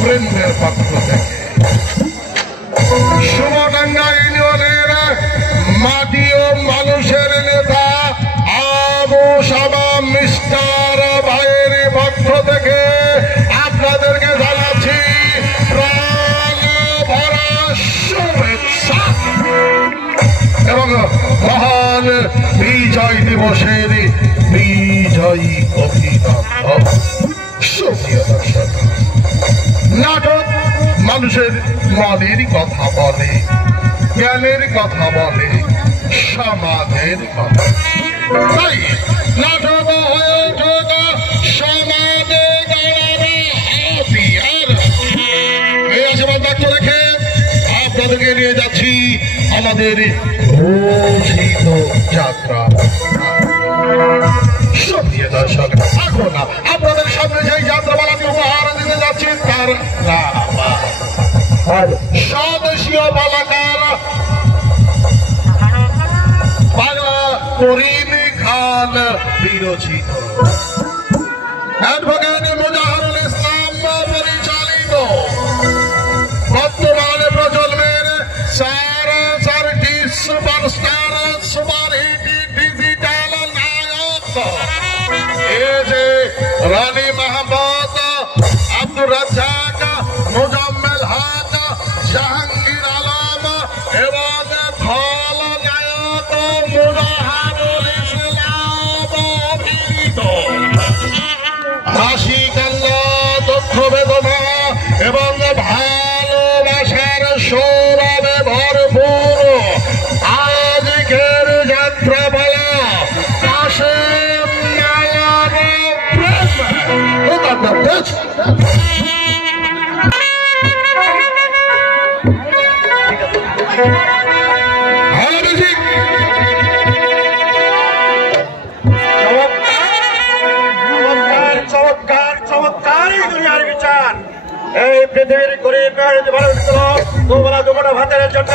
ফ্রেন্ডের পক্ষ থেকে শুভডাঙ্গা ইউনিয়নের মাটি ও মানুষের নেতা আবু শামা মিস্টার ভাইয়ের পক্ষ থেকে আপনাদেরকে জানাচ্ছি প্রাণ ভরা শুভেচ্ছা এবং মহান বিজয় দিবসের বিজয়ী অভিনন্দন। সুপ্রিয় দর্শক, নাটক মানুষের মনের কথা বলে, জ্ঞানের কথা বলে, সমাজের কথা। তাই নাটক হয়ে উঠুক সমাজে গড়াবে হাতিয়ার। এই আশীর্বাদ ব্যক্ত রেখে আপনাদেরকে নিয়ে যাচ্ছি আমাদের ঘোষিত যাত্রা। সুপ্রিয় দর্শক, এখন আপনাদের সামনে যে যাত্রাপালাটি উপহার দিতে যাচ্ছি তার স্বদেশীয় পালাকার বাংলা করিম খান বিরচিত অ্যাডভোকেট মুজাহিদুল ইসলাম পরিচালিত বর্তমানে প্রজন্মের সারটি সুপারস্টার সুপারহিট ডিজিটাল নায়ক এই যে রানী মাহমুদ, আব্দুর রাজ্জাক, মুজাম্মেল হক, জাহাঙ্গীর আলম এবং খলনায়ক মুজাহিদুল ইসলাম অভিনীত হাসি কান্না দুঃখ বেদনা এবং ভালোবাসার সৌরভে ভরপুর আজকের যাত্রাপালা কাশেম নায়ার প্রেম। এই পৃথিবীর গরিব দুবেলা দুপুরটা ভাতের জন্য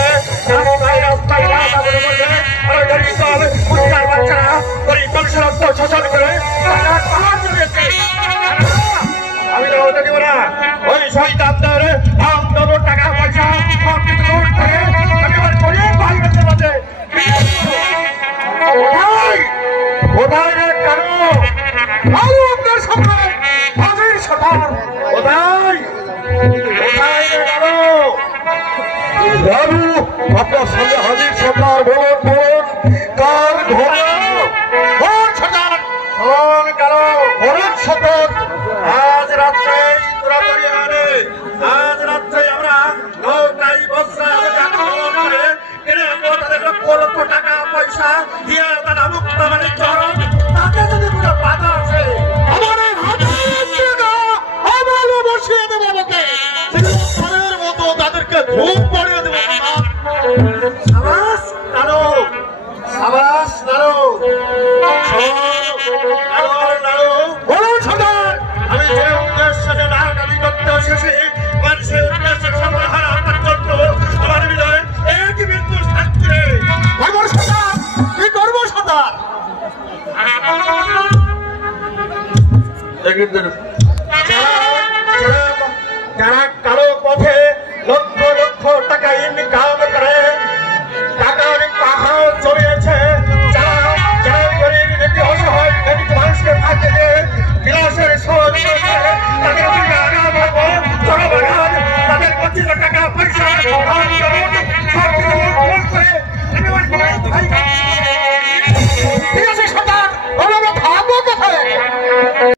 বাচ্চারা গরিব মানুষের শোষণ করে আমি তো বলতে দিব না। ওই শহীদদের টাকা পয়সা আমি আমার গরিব ভাই বোনদের মধ্যে কোথায় কেন আরো আপনার সামনে হাজির সবার কোথায় বাবু আপনার সঙ্গে হাজির সরকার বলুন বলুন কার ঘোড়া আজ রাত্রে আমরা নৌকাই বস্ত্র করে তাদের লক্ষ লক্ষ টাকা পয়সা দিয়ে তারা মুক্ত মানে চরণ তাতে যদি কোনো বাধা আছে বসিয়ে দেবো মতো তাদেরকে ধূপ পড়িয়ে দেবো। সাবাস নারো, সাবাস নারো, বলুন সদার আমি যে উদ্দেশ্যে নারকালি করতে শেষে মানুষের উদ্দেশ্যে সমাহার আপাত করত আমার হৃদয়ে একই বিন্দু থাকছে। কি করবো সদার? যারা কারো পথে লক্ষ লক্ষ টাকা ইনকাম করে টাকা অনেক পাহাড় জমিয়েছে, যারা যারা গরিব ব্যক্তি অসহায় গরিব মানুষকে ফাঁকে দিয়ে বিলাসের সহজ তাদের তাদের কচিত টাকা পয়সা